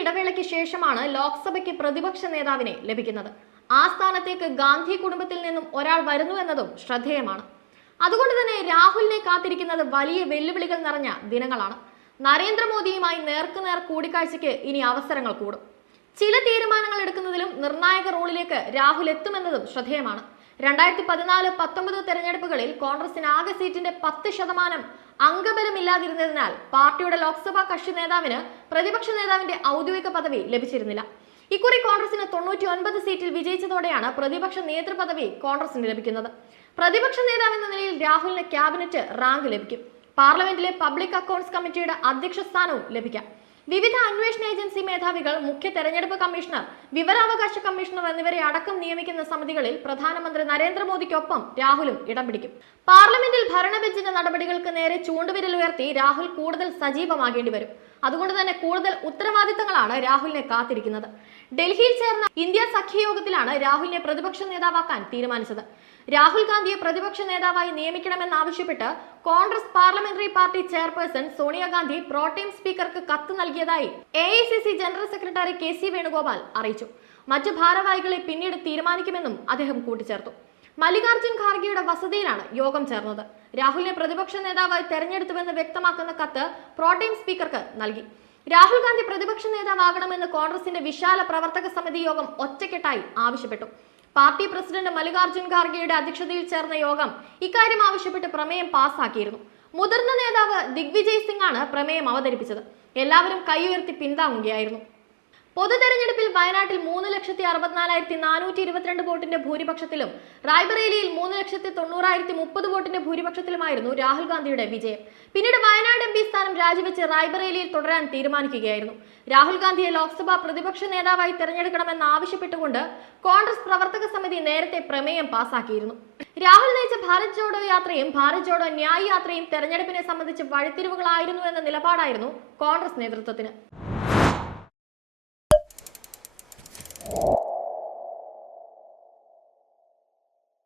ഇടവേളയ്ക്ക് ശേഷമാണ് ലോക്സഭയ്ക്ക് പ്രതിപക്ഷ നേതാവിനെ ലഭിക്കുന്നത്. ആ സ്ഥാനത്തേക്ക് ഗാന്ധി കുടുംബത്തിൽ നിന്നും ഒരാൾ വരുന്നു എന്നതും ശ്രദ്ധേയമാണ്. അതുകൊണ്ട് തന്നെ രാഹുലിനെ കാത്തിരിക്കുന്നത് വലിയ വെല്ലുവിളികൾ നിറഞ്ഞ ദിനങ്ങളാണ്. നരേന്ദ്രമോദിയുമായി നേർക്കുനേർ കൂടിക്കാഴ്ചയ്ക്ക് ഇനി അവസരങ്ങൾ കൂടും. ചില തീരുമാനങ്ങൾ എടുക്കുന്നതിലും നിർണായക റോളിലേക്ക് രാഹുൽ എത്തുമെന്നതും ശ്രദ്ധേയമാണ്. രണ്ടായിരത്തി പതിനാല് പത്തൊമ്പത് തെരഞ്ഞെടുപ്പുകളിൽ കോൺഗ്രസിന് ആകെ സീറ്റിന്റെ പത്ത് ശതമാനം അംഗബലമില്ലാതിരുന്നതിനാൽ പാർട്ടിയുടെ ലോക്സഭാ കക്ഷി നേതാവിന് പ്രതിപക്ഷ നേതാവിന്റെ ഔദ്യോഗിക പദവി ലഭിച്ചിരുന്നില്ല. ഇക്കുറി കോൺഗ്രസിന് തൊണ്ണൂറ്റി ഒൻപത് സീറ്റിൽ വിജയിച്ചതോടെയാണ് പ്രതിപക്ഷ നേതൃപദവി കോൺഗ്രസിന് ലഭിക്കുന്നത്. പ്രതിപക്ഷ നേതാവ് എന്ന നിലയിൽ രാഹുലിന് ക്യാബിനറ്റ് റാങ്ക് ലഭിക്കും. പാർലമെന്റിലെ പബ്ലിക് അക്കൗണ്ട്സ് കമ്മിറ്റിയുടെ അധ്യക്ഷ സ്ഥാനവും ലഭിക്കാം. വിവിധ അന്വേഷണ ഏജൻസി മേധാവികൾ മുഖ്യ തെരഞ്ഞെടുപ്പ് കമ്മീഷണർ വിവരാവകാശ കമ്മീഷണർ എന്നിവരെ അടക്കം നിയമിക്കുന്ന സമിതികളിൽ പ്രധാനമന്ത്രി നരേന്ദ്രമോദിക്കൊപ്പം രാഹുലും ഇടം പിടിക്കും. പാർലമെന്റിൽ ഭരണബെഞ്ചിന്റെ നടപടികൾക്ക് നേരെ ചൂണ്ടുവിരൽ ഉയർത്തി രാഹുൽ കൂടുതൽ സജീവമാകേണ്ടി വരും അതുകൊണ്ട് തന്നെ കൂടുതൽ ഉത്തരവാദിത്തങ്ങളാണ് രാഹുലിനെ കാത്തിരിക്കുന്നത്. ഡൽഹിയിൽ ചേർന്ന ഇന്ത്യ സഖ്യയോഗത്തിലാണ് രാഹുലിനെ പ്രതിപക്ഷ നേതാവാക്കാൻ തീരുമാനിച്ചത്. രാഹുൽ ഗാന്ധിയെ പ്രതിപക്ഷ നേതാവായി നിയമിക്കണമെന്നാവശ്യപ്പെട്ട് Congress parliamentary party chairperson Sonia Gandhi protem സ്പീക്കർക്ക് കത്ത് നൽകിയതായി A general secretary K C Venugopal അറിയിച്ചു. മറ്റ് ഭാരവാഹികളെ പിന്നീട് തീരുമാനിക്കുമെന്നും അദ്ദേഹം കൂട്ടിച്ചേർത്തു. മല്ലികാർജുൻ ഖാർഗെയുടെ വസതിയിലാണ് യോഗം ചേർന്നത്. രാഹുലിനെ പ്രതിപക്ഷ നേതാവായി തെരഞ്ഞെടുത്തുവെന്ന് വ്യക്തമാക്കുന്ന കത്ത് പ്രോട്ടീം സ്പീക്കർക്ക് നൽകി. രാഹുൽ ഗാന്ധി പ്രതിപക്ഷ നേതാവാകണമെന്ന് കോൺഗ്രസിന്റെ വിശാല പ്രവർത്തക സമിതി യോഗം ഒറ്റക്കെട്ടായി ആവശ്യപ്പെട്ടു. പാർട്ടി പ്രസിഡന്റ് മല്ലികാർജുൻ ഖാർഗെയുടെ അധ്യക്ഷതയിൽ ചേർന്ന യോഗം ഇക്കാര്യം ആവശ്യപ്പെട്ട് പ്രമേയം പാസാക്കിയിരുന്നു. മുതിർന്ന നേതാവ് ദിഗ്വിജയ് സിംഗ് ആണ് പ്രമേയം അവതരിപ്പിച്ചത്. എല്ലാവരും കൈയുയർത്തി പിന്താങ്ങുകയായിരുന്നു. പൊതു തെരഞ്ഞെടുപ്പിൽ വയനാട്ടിൽ മൂന്ന് ലക്ഷത്തി അറുപത്തിനാലായിരത്തി നാനൂറ്റി ഇരുപത്തിരണ്ട് വോട്ടിന്റെ ഭൂരിപക്ഷത്തിലും റായ്ബറേലിയിൽ മൂന്ന് ലക്ഷത്തി തൊണ്ണൂറായിരത്തി മുപ്പത് വോട്ടിന്റെ ഭൂരിപക്ഷത്തിലുമായിരുന്നു രാഹുൽ ഗാന്ധിയുടെ വിജയം. പിന്നീട് വയനാട് എം പി സ്ഥാനം രാജിവെച്ച് റായ്ബറേലിയിൽ തുടരാൻ തീരുമാനിക്കുകയായിരുന്നു. രാഹുൽ ഗാന്ധിയെ ലോക്സഭാ പ്രതിപക്ഷ നേതാവായി തെരഞ്ഞെടുക്കണമെന്ന് ആവശ്യപ്പെട്ടുകൊണ്ട് കോൺഗ്രസ് പ്രവർത്തക സമിതി നേരത്തെ പ്രമേയം പാസാക്കിയിരുന്നു. രാഹുൽ നയിച്ച ഭാരത് ജോഡോ യാത്രയും ഭാരത് ജോഡോ ന്യായ് യാത്രയും തെരഞ്ഞെടുപ്പിനെ സംബന്ധിച്ച് വഴിത്തിരിവുകളായിരുന്നു എന്ന നിലപാടായിരുന്നു കോൺഗ്രസ് നേതൃത്വത്തിന്.